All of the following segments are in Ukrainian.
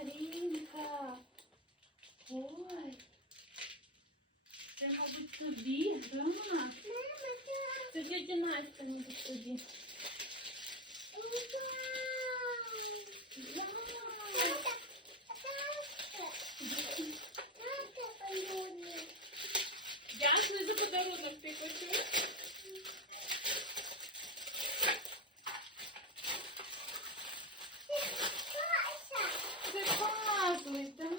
Марінка. Ой. Це, мабуть, тобі, да? Це тетя Настя, мабуть, тобі. Дякую за подарунок, ти почув? Це пазли, да,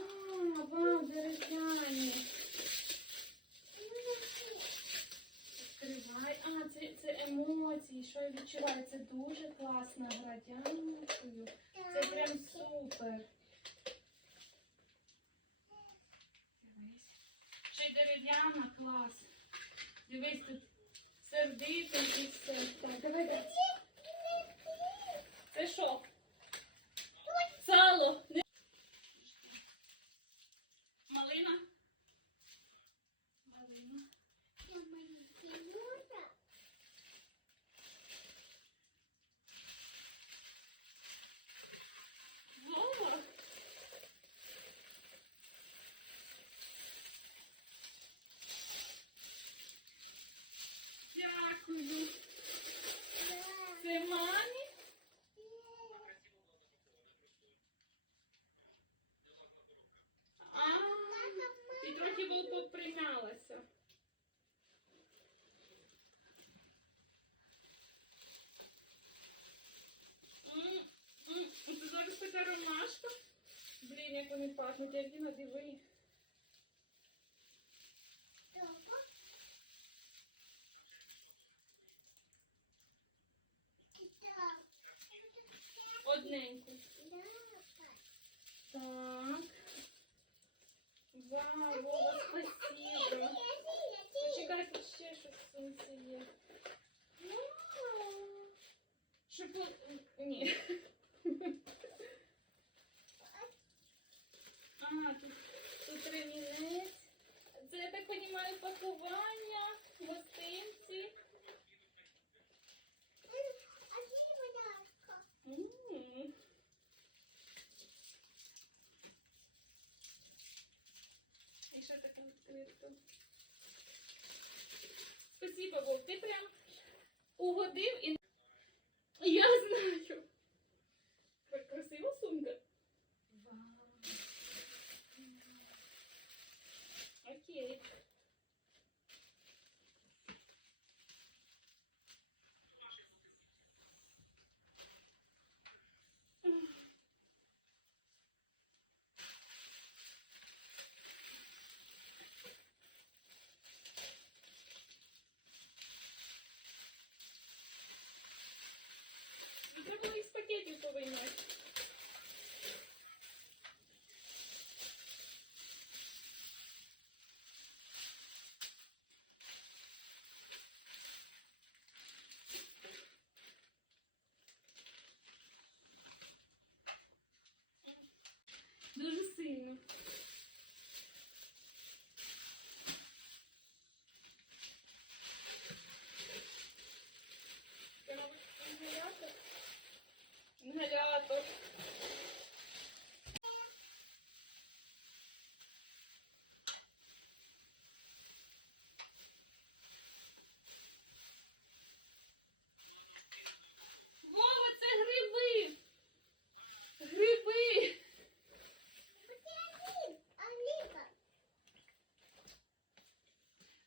вам дерев'яні. Відкривай. А, це, це емоції, що я відчуваю. Це дуже класна гра. Дякую. Це прям супер. Ще й дерев'яна, клас. Дивись, тут сердито і все. Так, давай. Це що? Сало. як вони пахнуть, я Діна, диви. Одненьку. Так. Вау, Вова, спасибо. Почекай, тут ще щось в сумці є. Щоб... Ні. Розумію, пакування, гостинці. І ще таке відкрито. Спасибо, Вов, ти прям угодив і... Я знаю. Красива сумка. Вау. Окей. Ну, Треба було із пакетів повиймати. Дуже сильно. Це, мабуть, інгалятор. Інгалятор. Вова, це гриби! Гриби!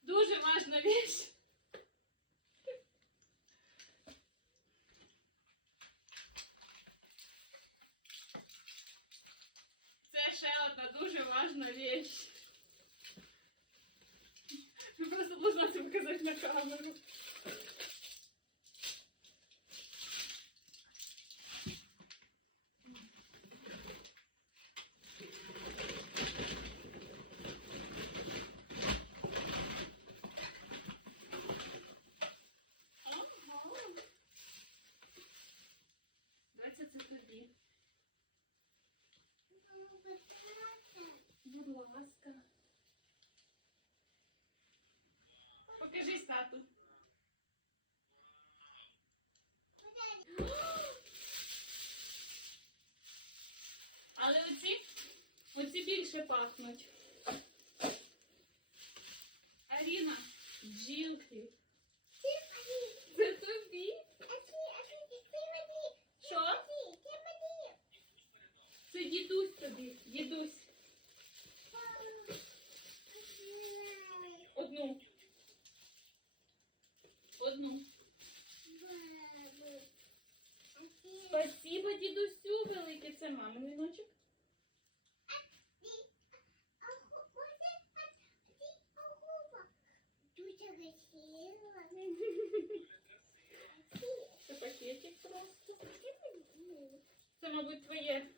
Дуже важна річ. Це ще одна дуже важна річ. Просто должна це показати на камеру. Ага. Доця, це тобі. Будь ласка. Покажи стату. Але оці більше пахнуть. Аріна, бджілки. Це тобі? Що? Це дідусь тобі. Дідусь. Одну. Одну. Спасибо, дідусю велике. Це мамин віночок. Це пакетик просто. Це, мабуть, твоє.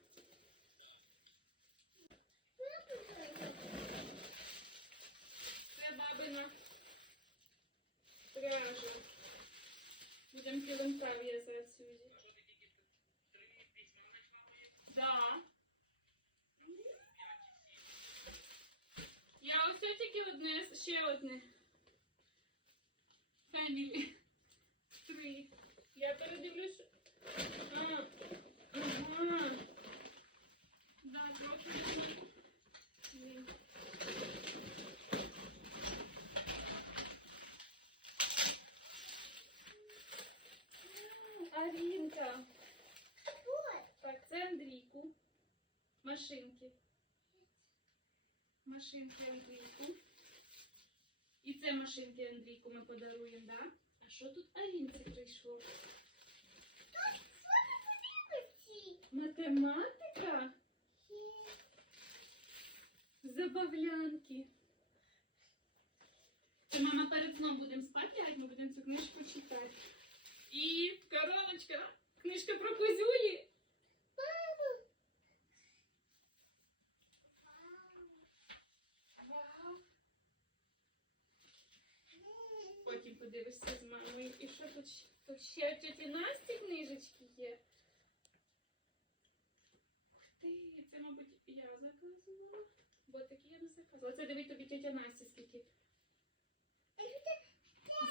одне, ще одне. Фемілі. Три. Я передивлюсь. А, ага. Да, трохи. Ні. Арінка. Так, це Андрійку. Машинки. Машинки Андрійку. Машинки Андрійку ми подаруємо, да? А що тут Алінці прийшло? Математика? Забавлянки. Мама перед сном будемо спати, як ми будемо цю книжку читати. І короночка. Книжка про козюлі. Вау. Потім подивишся з мамою. І що тут, ще- тут ще у тіті Насті книжечки є. Ух ти, це, мабуть, я заказувала. Бо такі я не заказувала. Оце дивіть тобі тетя Настя скільки.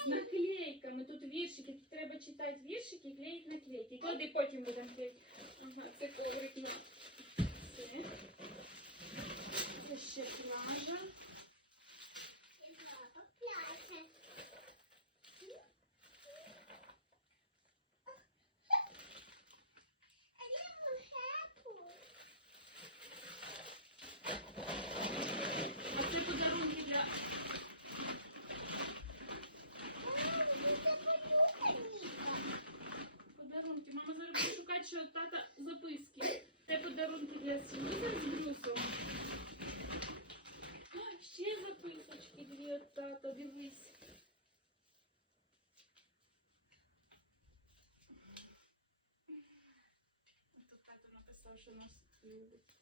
З наклейками. Тут віршики. Треба читати віршики і клеїти наклейки. Куди потім будемо клеїти. Ага, це коврик на це. Це ще плажа. А це подарунки для подарунки. Мама зараз буде шукати, що у тата записки. Це подарунки для Сьюза з Брюсом. А, ще записочки дві от тата, дивись. Тут тато написав, що нас любить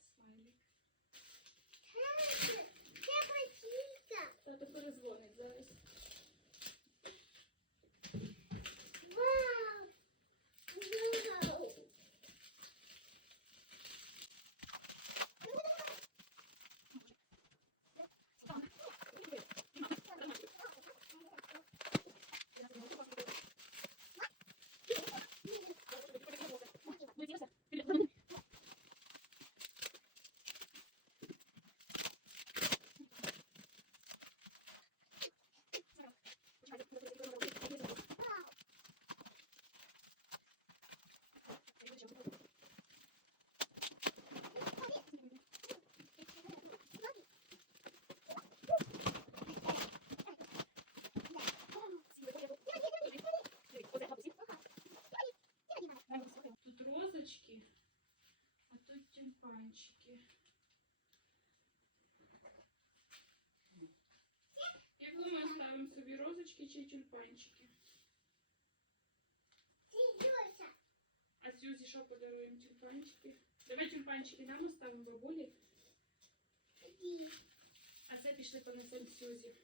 чи тюльпанчики? А Сюзі що подаруємо тюльпанчики? Давай тюльпанчики нам оставимо бабулі, а це пішли понесемо Сюзі.